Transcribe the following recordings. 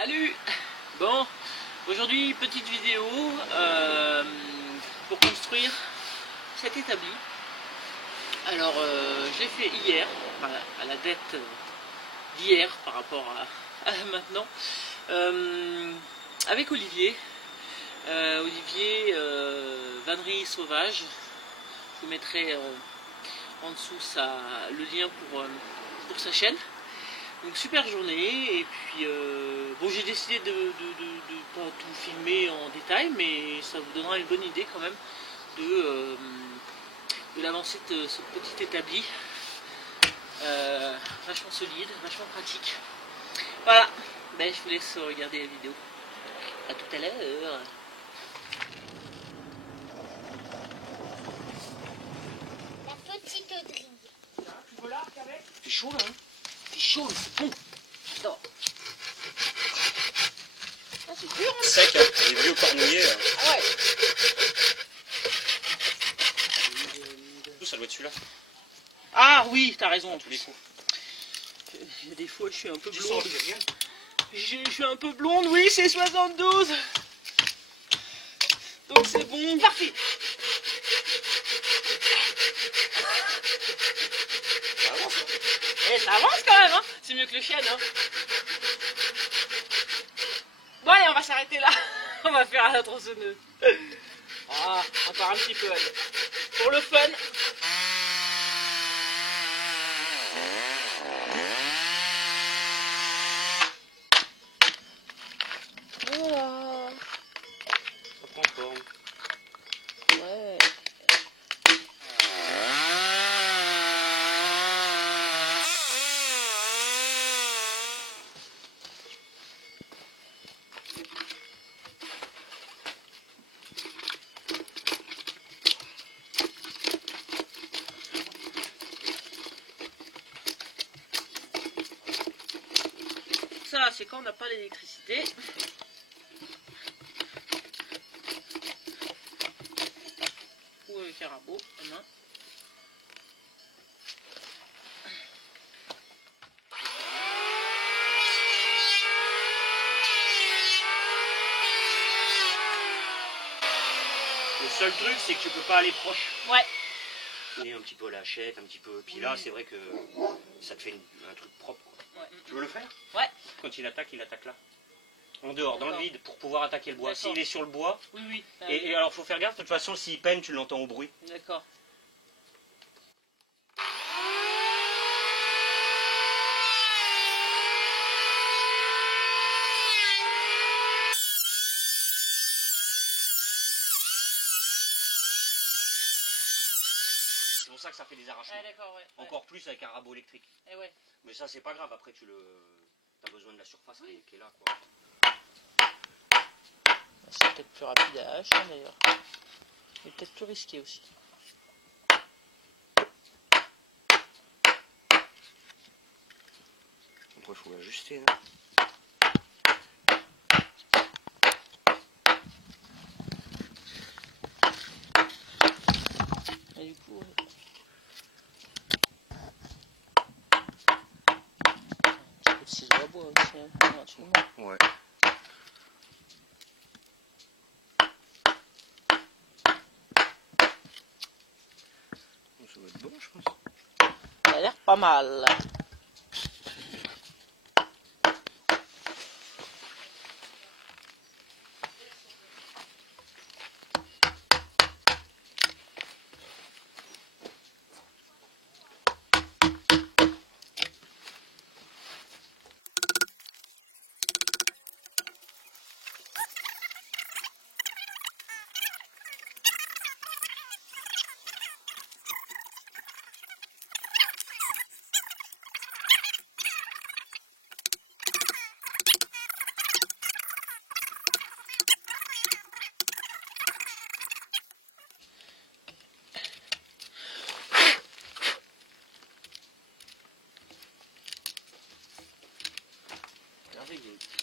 Salut. Bon, aujourd'hui petite vidéo pour construire cet établi. Alors je l'ai fait hier, à la date d'hier par rapport à maintenant, avec Olivier. Olivier Vannerie Sauvage. Je vous mettrai en dessous le lien pour sa chaîne. Donc super journée, et puis bon, j'ai décidé de pas tout filmer en détail, mais ça vous donnera une bonne idée quand même de l'avancée de ce petit établi, vachement solide, vachement pratique. Voilà, ben, je vous laisse regarder la vidéo. A tout à l'heure. La petite Audrey. Tu veux l'arc avec? C'est chaud là, hein? C'est chaud, c'est bon. J'adore. Ah, c'est dur, hein? Sec, hein, les vieux cornouillers. Ah ouais. Tout ça doit être celui-là. Ah oui, t'as raison, tous les coups. Il y a des fois, je suis un peu blonde. Je suis un peu blonde, oui, c'est 72. Donc c'est bon. Parfait. Ça avance, hein. Eh, ça avance quand même, hein. C'est mieux que le chien, hein. Bon allez, on va s'arrêter là. On va faire la tronçonneuse. Ah, encore un petit peu, allez. Pour le fun. Voilà. Ça prend forme. Ouais. Ça, c'est quand on n'a pas l'électricité. Ou avec un rabot à main. Le seul truc, c'est que tu peux pas aller proche. Ouais. Et un petit peu la hachette, un petit peu. Puis là, c'est vrai que ça te fait un truc propre, quoi. Ouais. Tu veux le faire? Ouais. Quand il attaque là. En dehors, dans le vide, pour pouvoir attaquer le bois. D'accord. S'il est sur le bois. Oui, oui. Et alors, faut faire gaffe, de toute façon, s'il peine, tu l'entends au bruit. D'accord. C'est pour ça que ça fait des arrachements. Ah, d'accord, ouais. Encore plus avec un rabot électrique. Et ouais. Mais ça, c'est pas grave. Après, t'as besoin de la surface qui est là, quoi. C'est peut-être plus rapide à hache, hein, d'ailleurs. Mais peut-être plus risqué aussi. Après, il faut l'ajuster, hein. Et du coup... un petit peu de ciseaux à bois aussi, hein, éventuellement. Ouais. Ça va être bon, je pense. Ça a l'air pas mal.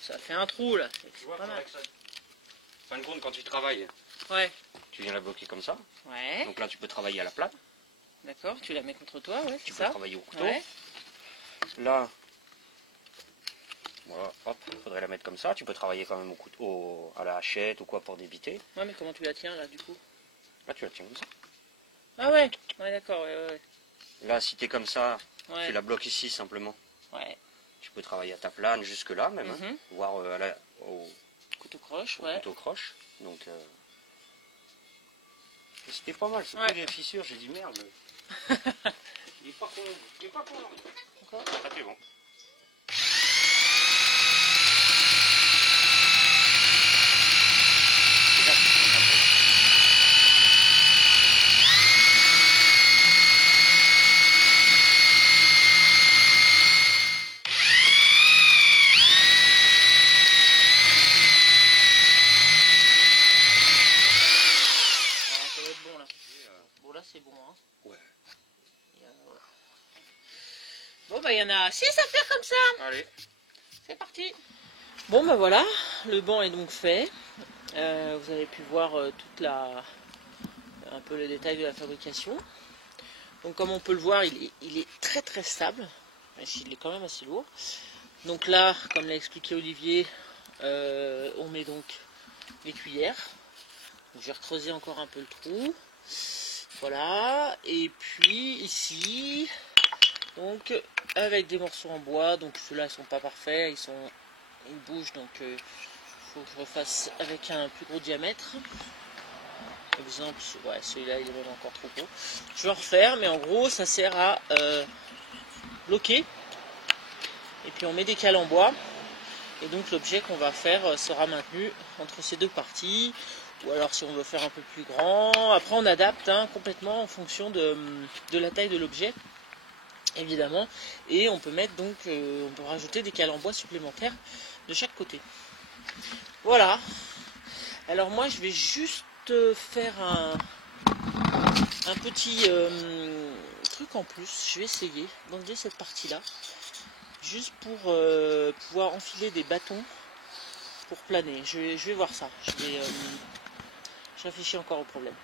Ça fait un trou là. Tu vois, Pas mal. que ça... Fin de compte, quand tu travailles, Ouais. tu viens la bloquer comme ça. Ouais. Donc là, tu peux travailler à la plate. D'accord, tu la mets contre toi, ouais, Tu c'est peux ça. travailler au couteau. Ouais. Là, Voilà, hop, faudrait la mettre comme ça. Tu peux travailler quand même au couteau, à la hachette ou quoi pour débiter. Ouais, mais comment tu la tiens là du coup? Là, tu la tiens comme ça. Ah ouais, ouais d'accord, ouais. Là, si t'es comme ça, Ouais. tu la bloques ici simplement. Ouais. Tu peux travailler à ta plane jusque là même, hein, voire au Couteau croche, ouais. couteau croche. Donc, c'était pas mal. C'est Ouais. plus des fissures. J'ai dit merde. Il est pas con. Il est pas con. D'accord. Ah, c'est bon. Ça va être bon là. Bon là c'est bon hein. Ouais. Bon bah il y en a 6 à faire comme ça. Allez. C'est parti. Bon bah voilà, le banc est donc fait. Vous avez pu voir un peu le détail de la fabrication. Donc comme on peut le voir, il est très très stable. Mais il est quand même assez lourd. Donc là, comme l'a expliqué Olivier, on met donc les cuillères. J'ai recreusé encore un peu le trou. Voilà. Et puis ici, donc avec des morceaux en bois. Donc ceux-là ne sont pas parfaits, ils bougent. Donc il faut que je refasse avec un plus gros diamètre. Par exemple, ouais, celui-là il est même encore trop gros. Je vais en refaire, mais en gros ça sert à bloquer. Et puis on met des cales en bois. Et donc l'objet qu'on va faire sera maintenu entre ces deux parties. Ou alors si on veut faire un peu plus grand. Après on adapte complètement en fonction de la taille de l'objet. Évidemment. Et on peut mettre donc, on peut rajouter des cales en bois supplémentaires de chaque côté. Voilà. Alors moi je vais juste faire un petit truc en plus. Je vais essayer d'enlever cette partie là. Juste pour pouvoir enfiler des bâtons pour planer. Je vais voir ça. Je réfléchis encore au problème.